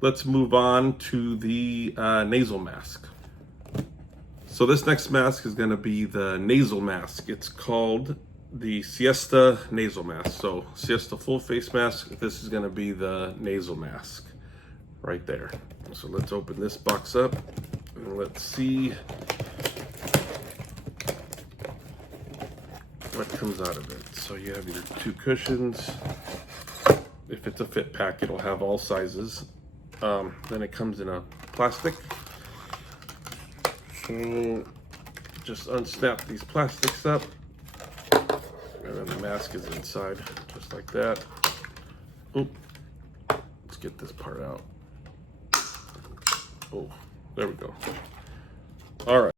Let's move on to the nasal mask. So this next mask is going to be the nasal mask. It's called the Siesta nasal mask. So Siesta full face mask. This is going to be the nasal mask right there. So let's open this box up and let's see what comes out of it. So you have your 2 cushions. If it's a fit pack, it'll have all sizes. Then it comes in a plastic. So just unsnap these plastics up, and then the mask is inside, just like that. Oh, let's get this part out. Oh, there we go. All right.